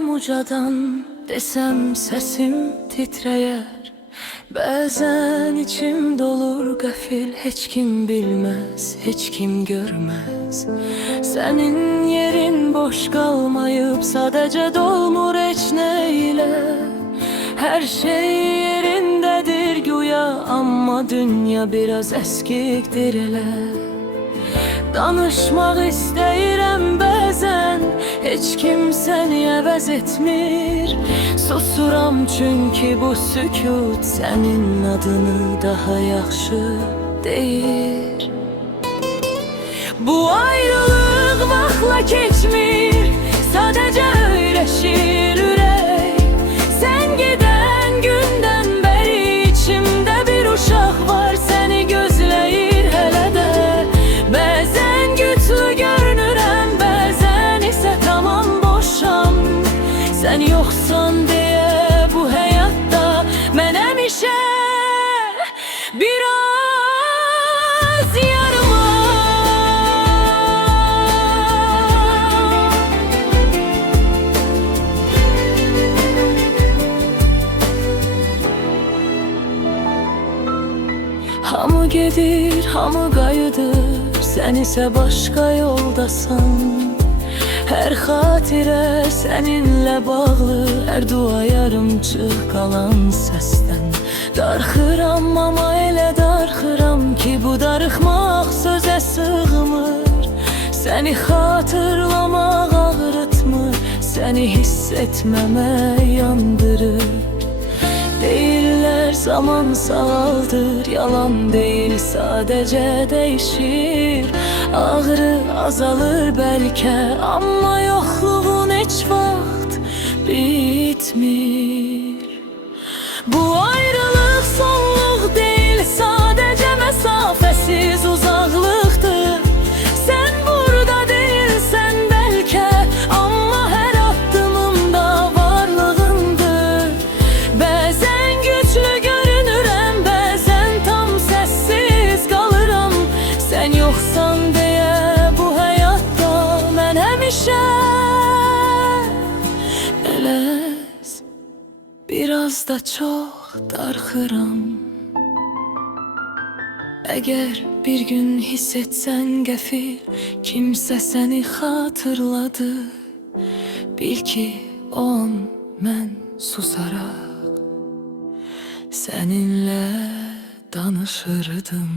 Gelsem ucadan desem sesim titreyer. Bazen içim dolur gafil, hiç kim bilmez, hiç kim görmez. Senin yerin boş kalmayıp sadece dolmur eçneyle. Her şey yerindedir güya ama dünya biraz eskiktir elə. Danışmaq istəyirəm bəzən, heç kim səni əvəz etmir. Susuram çünkü bu sükut sənin adını daha yaxşı deyir. Bu ayrılıq vaxtla keçmir, sadəcə öyrəşir ürək. Sən gedən gündən bəri içimdə bir uşaq var, səni gözləyir hələ də. Bəzən güclü görünürəm, bəzən isə tamam boşam. Sən yoxsan deyə bu həyatda mən həmişə biraz yarımam. Hamı gedir, hamı qayıdır, sən isə başqa yoldasan. Hər xatirə səninlə bağlı, hər dua yarımçıq qalan səsdən. Darxıram ama elə darxıram ki bu darıxmaq sözə sığmır. Səni xatırlamaq ağrıtmır, səni hiss etməmə yandırır. Deyirlər zaman sağaldır, yalan deyil sadəcə dəyişir. Ağrı azalır bəlkə, amma yoxluğun heç vaxt bitmir. Bu ayrılıq sonluq deyil, sadəcə məsafəsiz uzaqlıqdır. Sən burada deyilsən bəlkə, amma hər addımımda varlığındır. Bəzən güclü görünürəm, bəzən tam səssiz qalıram. Sən yoxsan deyə bu həyatda mən həmişə eləz, biraz da çox darxıram. Əgər bir gün hiss etsən qəfil, kimsə səni xatırladı, bil ki o an mən susaraq səninlə danışırdım.